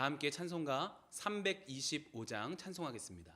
다 함께 찬송가 325장 찬송하겠습니다.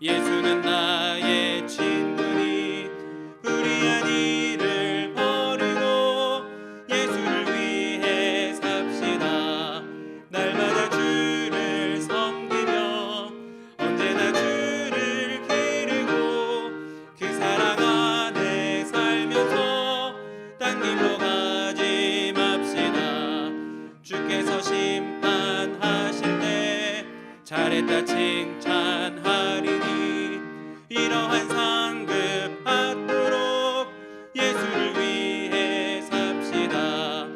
예수는 나의 친구니 불의한 일을 버리고 예수를 위해 삽시다. 날마다 주를 섬기며 언제나 주를 기리고 그 사랑 안에 살면서 딴 길로 가지 맙시다. 주께서 심판하실 때 잘했다 칭찬하리니 이러한 상급 받도록 예수를 위해 삽시다.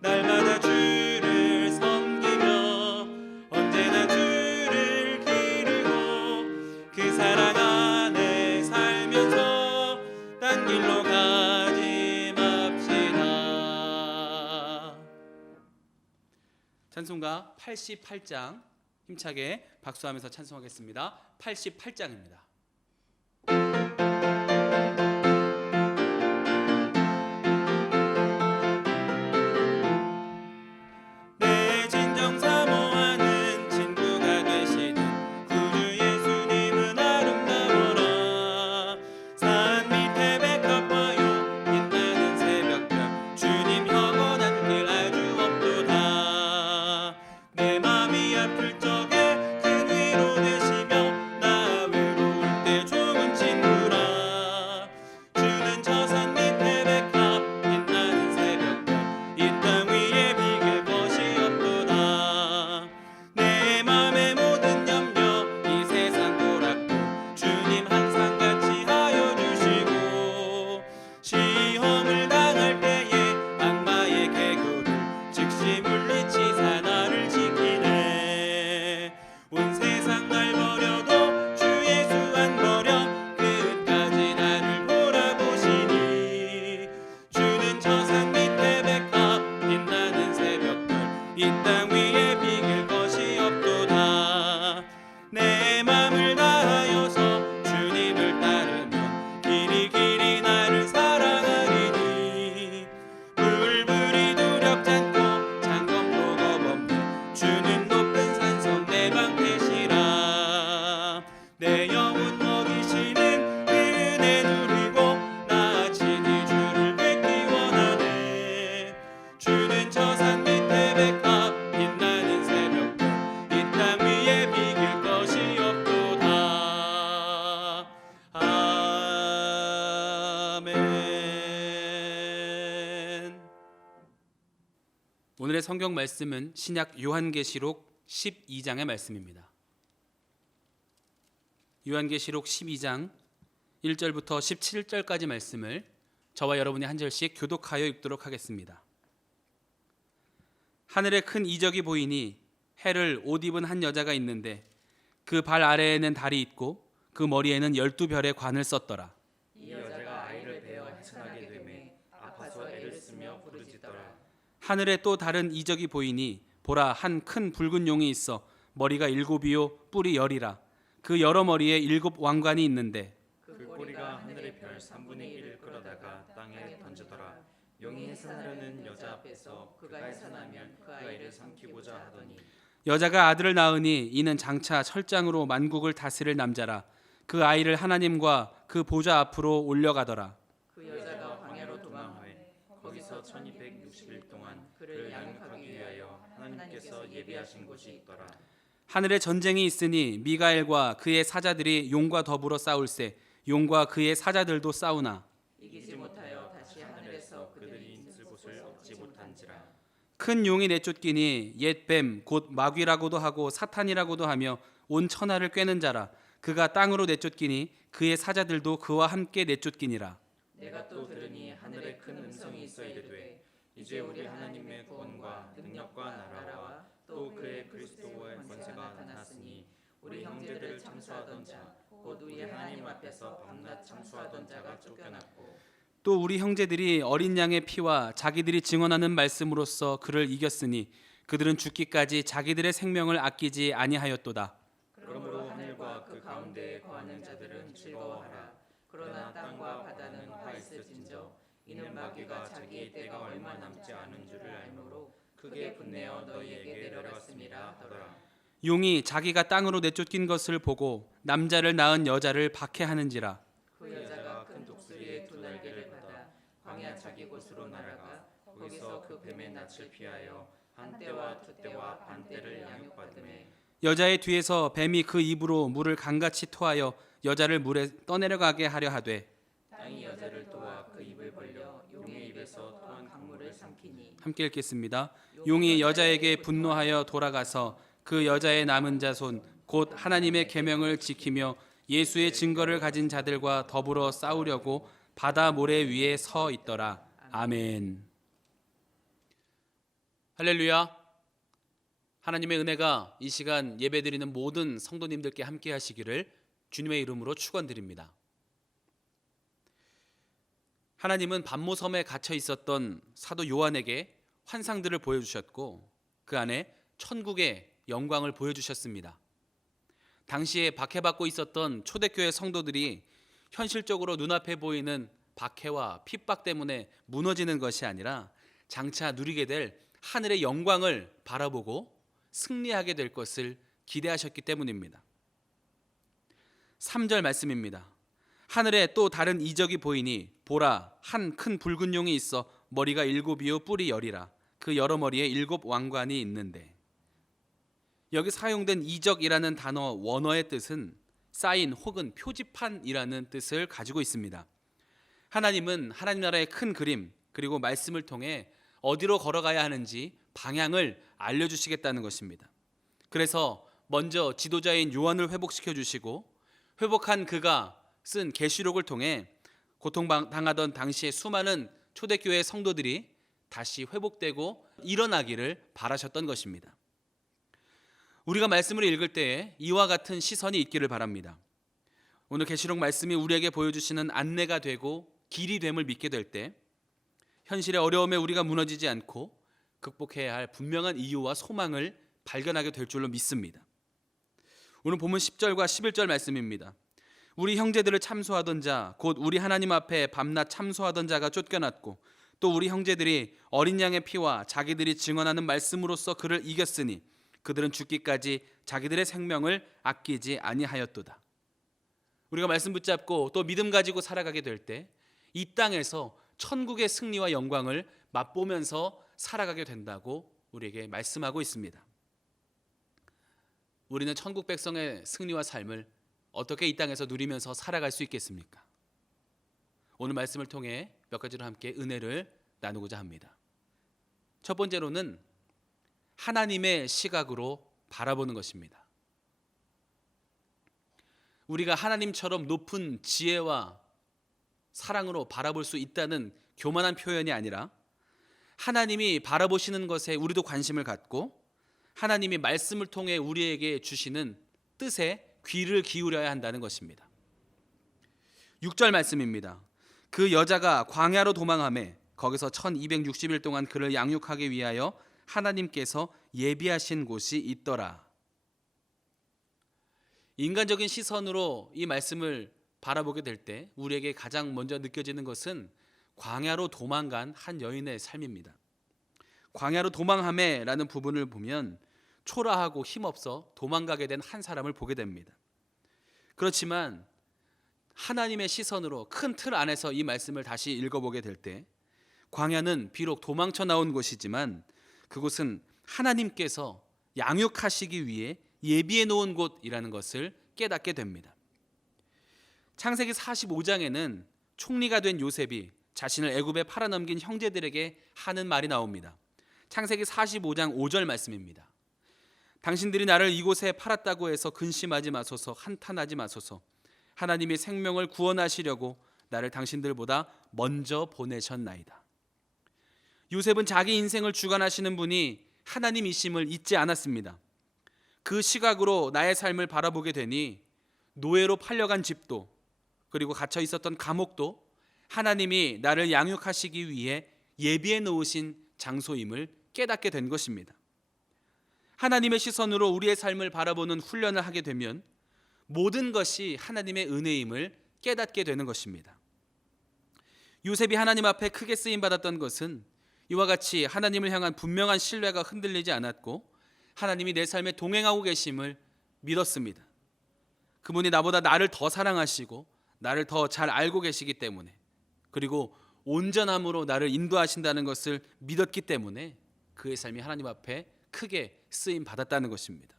날마다 주를 섬기며 언제나 주를 기리고 그 사랑 안에 살면서 딴 길로 가지 맙시다. 찬송가 88장 힘차게 박수하면서 찬송하겠습니다. 88장입니다. 내 진정 사모하는 친구가 되시는 구주 예수님은 아름다워라. 산 밑에 백합화요 빛나는 새벽별 주님 영원한 길 아주 없도다. 내 맘이 아플 적에 큰 위로 되시며 나 외로울 때 좋은 친구라. 주는 저 산 밑에 백합 빛나는 새벽별 이 땅 위에 비길 것이 없도다. 내 맘의 모든 염려 이 세상 고락도 주님 항상 같이 하여 주시고 시험을 당할 때에 악마의 개구를 즉시 물리치사 나를 지키네. 온 세상 날 버려도 주 예수 안 버려 끝까지 나를 돌아보시니 주는 저 산 밑에 백합 빛나는 새벽별 이 땅 위에 비길 것이 없도다. 내 맘을 다하여서 주님을 따르면 길이 길이 나를 사랑하리니 불불이 두렵지 않고 장검도 겁없네 주는 높은 산성 내 방패시라. 내 영혼 먹이시는 그 은혜 누리고 나 친히 주를 뵙기 원하네. 주는 저 산 밑에 백합 빛나는 새벽별 이 땅 위에 비길 것이 없도다. 아멘. 오늘의 성경 말씀은 신약 요한계시록 12장의 말씀입니다. 요한계시록 12장 1절부터 17절까지 말씀을 저와 여러분이 한 절씩 교독하여 읽도록 하겠습니다. 하늘에 큰 이적이 보이니 해를 옷 입은 한 여자가 있는데 그 발 아래에는 달이 있고 그 머리에는 12별의 관을 썼더라. 이 여자가 아이를 베어 해산하게 되매 아파서 애를 쓰며 부르짖더라. 하늘에 또 다른 이적이 보이니 보라 한 큰 붉은 용이 있어 머리가 7이요 뿔이 10이라. 그 여러 머리에 7 왕관이 있는데 그 꼬리가 하늘의 별 3분의 1을 끌어다가 땅에 던지더라. 용이 해산하려는 여자 앞에서 그가 해산하면 그 아이를 삼키고자 하더니 여자가 아들을 낳으니 이는 장차 철장으로 만국을 다스릴 남자라. 그 아이를 하나님과 그 보좌 앞으로 올려가더라. 그 여자가 광야로 그를 양육하기 위하여 하나님께서 예비하신 곳이 있더라. 하늘에 전쟁이 있으니 미가엘과 그의 사자들이 용과 더불어 싸울세 용과 그의 사자들도 싸우나 이기지 못하여 다시 하늘에서 그들이 있을 곳을 얻지 못한지라. 큰 용이 내쫓기니 옛 뱀 곧 마귀라고도 하고 사탄이라고도 하며 온 천하를 꿰는 자라 그가 땅으로 내쫓기니 그의 사자들도 그와 함께 내쫓기니라. 내가 또 들으니 하늘에 큰 음성이 있어 이르되 이제 우리 하나님의 구원과 능력과 나라와 또 그의 그리스도의 권세가 나타났으니 우리 형제들을 참수하던 자 곧 우리 하나님 앞에서 밤낮 참수하던 자가 쫓겨났고 또 우리 형제들이 어린 양의 피와 자기들이 증언하는 말씀으로써 그를 이겼으니 그들은 죽기까지 자기들의 생명을 아끼지 아니하였도다. 그러므로 하늘과 그 가운데에 거하는 자들은 즐거워하라. 그러나 땅과 바다는 화있을진저 이는 마귀가 자기의 때가 얼마 남지 않은 줄을 알므로 크게 분내어 너희에게 내려갔음이라 하더라. 용이 자기가 땅으로 내쫓긴 것을 보고 남자를 낳은 여자를 박해하는지라. 그 여자가 큰 독수리의 두 날개를 받아 광야 자기 곳으로 날아가 거기서 그 뱀의 낯을 피하여 한 때와 두 때와 반 때를 양육받음에 여자의 뒤에서 뱀이 그 입으로 물을 강같이 토하여 여자를 물에 떠내려가게 하려 하되 땅이 여자를 도와 그 입을 벌려 용의 입에서 토한 강물을 삼키니. 함께 읽겠습니다. 용이 여자에게 분노하여 돌아가서 그 여자의 남은 자손 곧 하나님의 계명을 지키며 예수의 증거를 가진 자들과 더불어 싸우려고 바다 모래 위에 서 있더라. 아멘. 할렐루야. 하나님의 은혜가 이 시간 예배드리는 모든 성도님들께 함께 하시기를 주님의 이름으로 축원드립니다. 하나님은 반모섬에 갇혀 있었던 사도 요한에게 환상들을 보여주셨고 그 안에 천국의 영광을 보여주셨습니다. 당시에 박해받고 있었던 초대교회 성도들이 현실적으로 눈앞에 보이는 박해와 핍박 때문에 무너지는 것이 아니라 장차 누리게 될 하늘의 영광을 바라보고 승리하게 될 것을 기대하셨기 때문입니다. 3절 말씀입니다. 하늘에 또 다른 이적이 보이니 보라 한 큰 붉은 용이 있어 머리가 7이요 뿔이 10이라 그 여러 머리에 7 왕관이 있는데 여기 사용된 이적이라는 단어 원어의 뜻은 사인 혹은 표지판이라는 뜻을 가지고 있습니다. 하나님은 하나님 나라의 큰 그림 그리고 말씀을 통해 어디로 걸어가야 하는지 방향을 알려주시겠다는 것입니다. 그래서 먼저 지도자인 요한을 회복시켜 주시고 회복한 그가 쓴 계시록을 통해 고통당하던 당시의 수많은 초대교회 성도들이 다시 회복되고 일어나기를 바라셨던 것입니다. 우리가 말씀을 읽을 때에 이와 같은 시선이 있기를 바랍니다. 오늘 계시록 말씀이 우리에게 보여주시는 안내가 되고 길이 됨을 믿게 될 때 현실의 어려움에 우리가 무너지지 않고 극복해야 할 분명한 이유와 소망을 발견하게 될 줄로 믿습니다. 오늘 본문 10절과 11절 말씀입니다. 우리 형제들을 참소하던 자 곧 우리 하나님 앞에 밤낮 참소하던 자가 쫓겨났고 또 우리 형제들이 어린 양의 피와 자기들이 증언하는 말씀으로써 그를 이겼으니 그들은 죽기까지 자기들의 생명을 아끼지 아니하였도다. 우리가 말씀 붙잡고 또 믿음 가지고 살아가게 될 때 이 땅에서 천국의 승리와 영광을 맛보면서 살아가게 된다고 우리에게 말씀하고 있습니다. 우리는 천국 백성의 승리와 삶을 어떻게 이 땅에서 누리면서 살아갈 수 있겠습니까? 오늘 말씀을 통해 몇 가지로 함께 은혜를 나누고자 합니다. 첫 번째로는 하나님의 시각으로 바라보는 것입니다. 우리가 하나님처럼 높은 지혜와 사랑으로 바라볼 수 있다는 교만한 표현이 아니라 하나님이 바라보시는 것에 우리도 관심을 갖고 하나님이 말씀을 통해 우리에게 주시는 뜻에 귀를 기울여야 한다는 것입니다. 6절 말씀입니다. 그 여자가 광야로 도망하매 거기서 1260일 동안 그를 양육하기 위하여 하나님께서 예비하신 곳이 있더라. 인간적인 시선으로 이 말씀을 바라보게 될 때 우리에게 가장 먼저 느껴지는 것은 광야로 도망간 한 여인의 삶입니다. 광야로 도망하매라는 부분을 보면 초라하고 힘없어 도망가게 된 한 사람을 보게 됩니다. 그렇지만 하나님의 시선으로 큰 틀 안에서 이 말씀을 다시 읽어보게 될 때 광야는 비록 도망쳐 나온 곳이지만 그곳은 하나님께서 양육하시기 위해 예비해 놓은 곳이라는 것을 깨닫게 됩니다. 창세기 45장에는 총리가 된 요셉이 자신을 애굽에 팔아넘긴 형제들에게 하는 말이 나옵니다. 창세기 45장 5절 말씀입니다. 당신들이 나를 이곳에 팔았다고 해서 근심하지 마소서, 한탄하지 마소서. 하나님이 생명을 구원하시려고 나를 당신들보다 먼저 보내셨나이다. 요셉은 자기 인생을 주관하시는 분이 하나님이심을 잊지 않았습니다. 그 시각으로 나의 삶을 바라보게 되니 노예로 팔려간 집도, 그리고 갇혀 있었던 감옥도 하나님이 나를 양육하시기 위해 예비해 놓으신 장소임을 깨닫게 된 것입니다. 하나님의 시선으로 우리의 삶을 바라보는 훈련을 하게 되면 모든 것이 하나님의 은혜임을 깨닫게 되는 것입니다. 요셉이 하나님 앞에 크게 쓰임 받았던 것은 이와 같이 하나님을 향한 분명한 신뢰가 흔들리지 않았고 하나님이 내 삶에 동행하고 계심을 믿었습니다. 그분이 나를 더 사랑하시고 나를 더 잘 알고 계시기 때문에, 그리고 온전함으로 나를 인도하신다는 것을 믿었기 때문에 그의 삶이 하나님 앞에 크게 쓰임 받았다는 것입니다.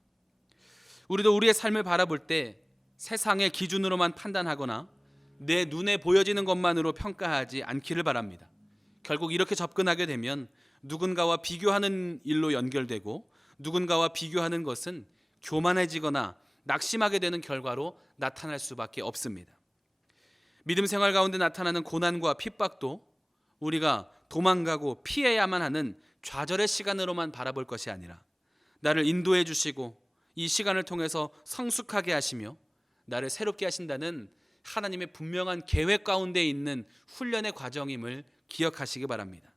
우리도 우리의 삶을 바라볼 때 세상의 기준으로만 판단하거나 내 눈에 보여지는 것만으로 평가하지 않기를 바랍니다. 결국 이렇게 접근하게 되면 누군가와 비교하는 일로 연결되고, 누군가와 비교하는 것은 교만해지거나 낙심하게 되는 결과로 나타날 수밖에 없습니다. 믿음 생활 가운데 나타나는 고난과 핍박도 우리가 도망가고 피해야만 하는 좌절의 시간으로만 바라볼 것이 아니라 나를 인도해 주시고 이 시간을 통해서 성숙하게 하시며 나를 새롭게 하신다는 하나님의 분명한 계획 가운데 있는 훈련의 과정임을 기억하시기 바랍니다.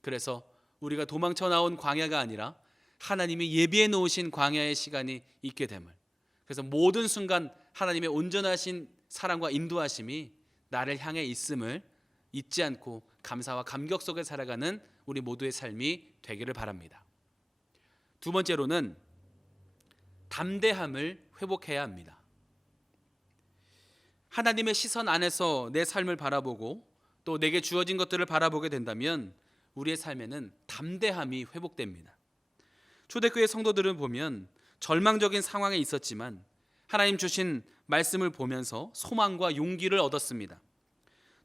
그래서 우리가 도망쳐 나온 광야가 아니라 하나님이 예비해 놓으신 광야의 시간이 있게 됨을, 그래서 모든 순간 하나님의 온전하신 사랑과 인도하심이 나를 향해 있음을 잊지 않고 감사와 감격 속에 살아가는 우리 모두의 삶이 되기를 바랍니다. 두 번째로는 담대함을 회복해야 합니다. 하나님의 시선 안에서 내 삶을 바라보고 또 내게 주어진 것들을 바라보게 된다면 우리의 삶에는 담대함이 회복됩니다. 초대교회 성도들을 보면 절망적인 상황에 있었지만 하나님 주신 말씀을 보면서 소망과 용기를 얻었습니다.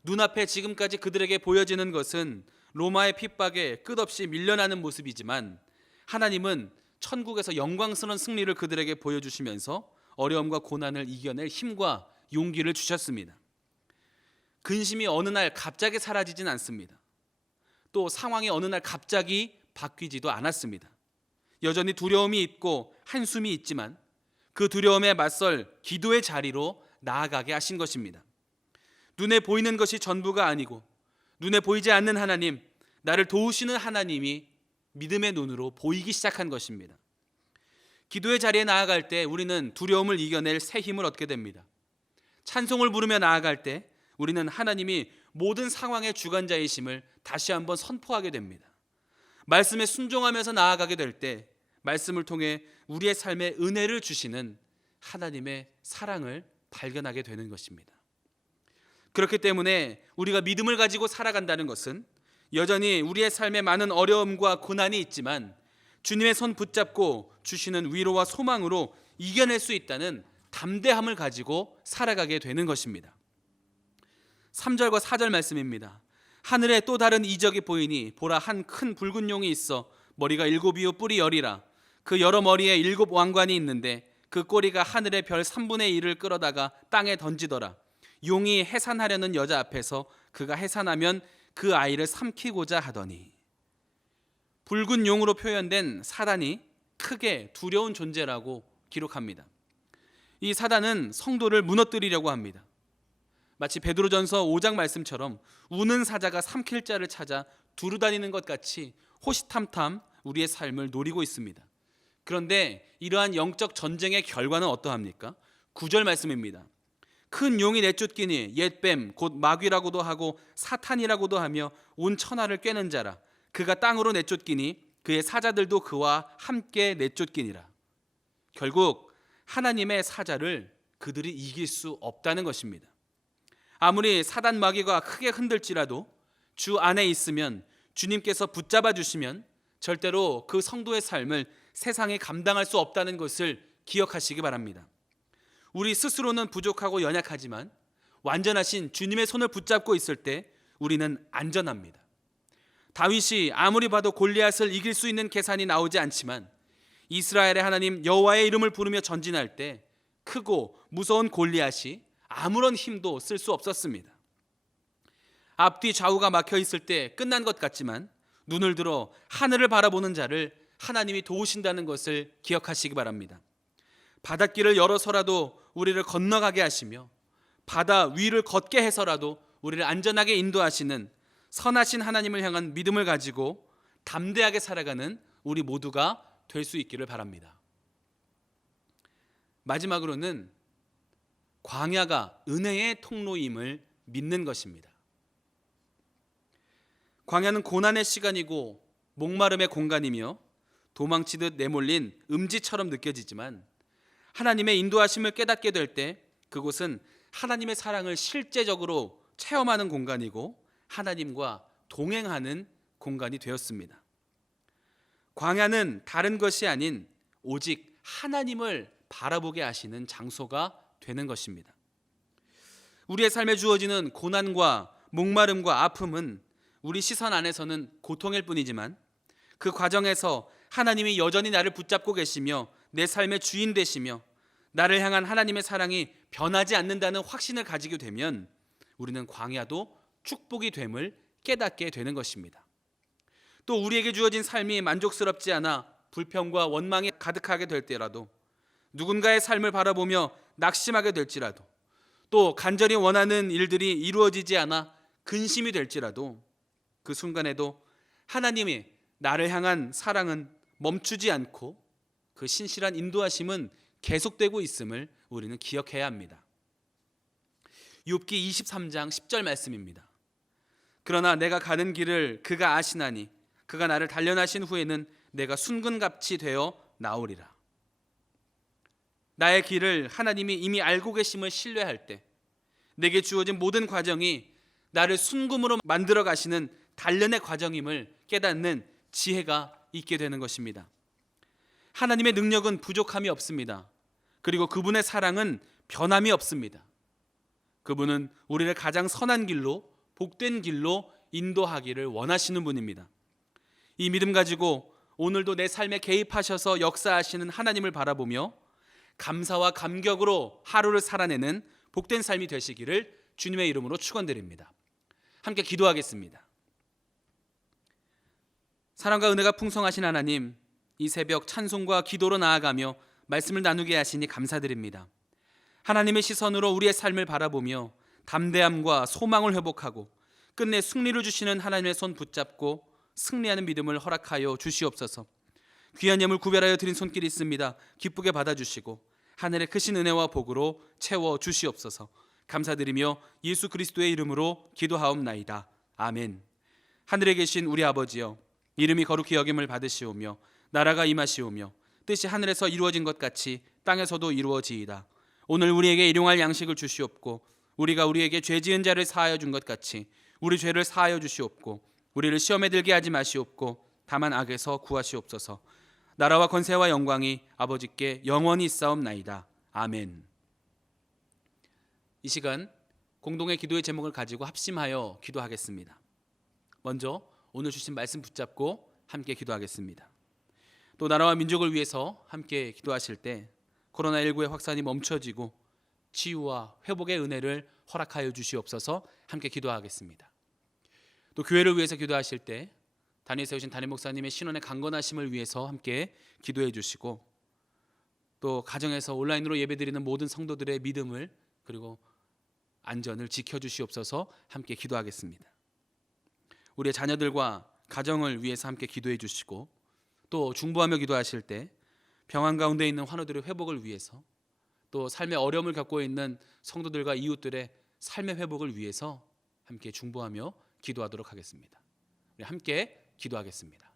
눈앞에 지금까지 그들에게 보여지는 것은 로마의 핍박에 끝없이 밀려나는 모습이지만 하나님은 천국에서 영광스러운 승리를 그들에게 보여주시면서 어려움과 고난을 이겨낼 힘과 용기를 주셨습니다. 근심이 어느 날 갑자기 사라지진 않습니다. 또 상황이 어느 날 갑자기 바뀌지도 않았습니다. 여전히 두려움이 있고 한숨이 있지만 그 두려움에 맞설 기도의 자리로 나아가게 하신 것입니다. 눈에 보이는 것이 전부가 아니고 눈에 보이지 않는 하나님, 나를 도우시는 하나님이 믿음의 눈으로 보이기 시작한 것입니다. 기도의 자리에 나아갈 때 우리는 두려움을 이겨낼 새 힘을 얻게 됩니다. 찬송을 부르며 나아갈 때 우리는 하나님이 모든 상황의 주관자이심을 다시 한번 선포하게 됩니다. 말씀에 순종하면서 나아가게 될 때 말씀을 통해 우리의 삶에 은혜를 주시는 하나님의 사랑을 발견하게 되는 것입니다. 그렇기 때문에 우리가 믿음을 가지고 살아간다는 것은 여전히 우리의 삶에 많은 어려움과 고난이 있지만 주님의 손 붙잡고 주시는 위로와 소망으로 이겨낼 수 있다는 담대함을 가지고 살아가게 되는 것입니다. 3절과 4절 말씀입니다. 하늘에 또 다른 이적이 보이니 보라, 한 큰 붉은 용이 있어 머리가 7이요 뿔이 10이라. 그 여러 머리에 7 왕관이 있는데 그 꼬리가 하늘의 별 3분의 1을 끌어다가 땅에 던지더라. 용이 해산하려는 여자 앞에서 그가 해산하면 그 아이를 삼키고자 하더니. 붉은 용으로 표현된 사단이 크게 두려운 존재라고 기록합니다. 이 사단은 성도를 무너뜨리려고 합니다. 마치 베드로전서 5장 말씀처럼 우는 사자가 삼킬 자를 찾아 두루다니는 것 같이 호시탐탐 우리의 삶을 노리고 있습니다. 그런데 이러한 영적 전쟁의 결과는 어떠합니까? 9절 말씀입니다. 큰 용이 내쫓기니 옛뱀 곧 마귀라고도 하고 사탄이라고도 하며 온 천하를 꿰는 자라. 그가 땅으로 내쫓기니 그의 사자들도 그와 함께 내쫓기니라. 결국 하나님의 사자를 그들이 이길 수 없다는 것입니다. 아무리 사단 마귀가 크게 흔들지라도 주 안에 있으면, 주님께서 붙잡아 주시면 절대로 그 성도의 삶을 세상에 감당할 수 없다는 것을 기억하시기 바랍니다. 우리 스스로는 부족하고 연약하지만 완전하신 주님의 손을 붙잡고 있을 때 우리는 안전합니다. 다윗이 아무리 봐도 골리앗을 이길 수 있는 계산이 나오지 않지만 이스라엘의 하나님 여호와의 이름을 부르며 전진할 때 크고 무서운 골리앗이 아무런 힘도 쓸 수 없었습니다. 앞뒤 좌우가 막혀 있을 때 끝난 것 같지만 눈을 들어 하늘을 바라보는 자를 하나님이 도우신다는 것을 기억하시기 바랍니다. 바닷길을 열어서라도 우리를 건너가게 하시며 바다 위를 걷게 해서라도 우리를 안전하게 인도하시는 선하신 하나님을 향한 믿음을 가지고 담대하게 살아가는 우리 모두가 될 수 있기를 바랍니다. 마지막으로는 광야가 은혜의 통로임을 믿는 것입니다. 광야는 고난의 시간이고 목마름의 공간이며 도망치듯 내몰린 음지처럼 느껴지지만 하나님의 인도하심을 깨닫게 될 때 그곳은 하나님의 사랑을 실제적으로 체험하는 공간이고 하나님과 동행하는 공간이 되었습니다. 광야는 다른 것이 아닌 오직 하나님을 바라보게 하시는 장소가 되는 것입니다. 우리의 삶에 주어지는 고난과 목마름과 아픔은 우리 시선 안에서는 고통일 뿐이지만 그 과정에서 하나님이 여전히 나를 붙잡고 계시며 내 삶의 주인 되시며 나를 향한 하나님의 사랑이 변하지 않는다는 확신을 가지게 되면 우리는 광야도 축복이 됨을 깨닫게 되는 것입니다. 또 우리에게 주어진 삶이 만족스럽지 않아 불평과 원망이 가득하게 될 때라도 누군가의 삶을 바라보며 낙심하게 될지라도 또 간절히 원하는 일들이 이루어지지 않아 근심이 될지라도 그 순간에도 하나님이 나를 향한 사랑은 멈추지 않고 그 신실한 인도하심은 계속되고 있음을 우리는 기억해야 합니다. 욥기 23장 10절 말씀입니다. 그러나 내가 가는 길을 그가 아시나니 그가 나를 단련하신 후에는 내가 순금같이 되어 나오리라. 나의 길을 하나님이 이미 알고 계심을 신뢰할 때 내게 주어진 모든 과정이 나를 순금으로 만들어 가시는 단련의 과정임을 깨닫는 지혜가 있게 되는 것입니다. 하나님의 능력은 부족함이 없습니다. 그리고 그분의 사랑은 변함이 없습니다. 그분은 우리를 가장 선한 길로 복된 길로 인도하기를 원하시는 분입니다. 이 믿음 가지고 오늘도 내 삶에 개입하셔서 역사하시는 하나님을 바라보며 감사와 감격으로 하루를 살아내는 복된 삶이 되시기를 주님의 이름으로 축원드립니다. 함께 기도하겠습니다. 사랑과 은혜가 풍성하신 하나님, 이 새벽 찬송과 기도로 나아가며 말씀을 나누게 하시니 감사드립니다. 하나님의 시선으로 우리의 삶을 바라보며 담대함과 소망을 회복하고 끝내 승리를 주시는 하나님의 손 붙잡고 승리하는 믿음을 허락하여 주시옵소서. 귀한 예물 구별하여 드린 손길이 있습니다. 기쁘게 받아주시고 하늘의 크신 은혜와 복으로 채워 주시옵소서. 감사드리며 예수 그리스도의 이름으로 기도하옵나이다. 아멘. 하늘에 계신 우리 아버지여, 이름이 거룩히 여김을 받으시오며 나라가 임하시오며 뜻이 하늘에서 이루어진 것 같이 땅에서도 이루어지이다. 오늘 우리에게 일용할 양식을 주시옵고 우리가 우리에게 죄 지은 자를 사하여 준 것 같이 우리 죄를 사하여 주시옵고 우리를 시험에 들게 하지 마시옵고 다만 악에서 구하시옵소서. 나라와 권세와 영광이 아버지께 영원히 있사옵나이다. 아멘. 이 시간 공동의 기도의 제목을 가지고 합심하여 기도하겠습니다. 먼저 오늘 주신 말씀 붙잡고 함께 기도하겠습니다. 또 나라와 민족을 위해서 함께 기도하실 때 코로나19의 확산이 멈춰지고 치유와 회복의 은혜를 허락하여 주시옵소서. 함께 기도하겠습니다. 또 교회를 위해서 기도하실 때 단위에 세우신 담임 목사님의 신원의 강건하심을 위해서 함께 기도해 주시고 또 가정에서 온라인으로 예배드리는 모든 성도들의 믿음을 그리고 안전을 지켜주시옵소서. 함께 기도하겠습니다. 우리의 자녀들과 가정을 위해서 함께 기도해 주시고 또 중보하며 기도하실 때 평안 가운데 있는 환우들의 회복을 위해서 또 삶의 어려움을 겪고 있는 성도들과 이웃들의 삶의 회복을 위해서 함께 중보하며 기도하도록 하겠습니다. 우리 함께 기도하겠습니다.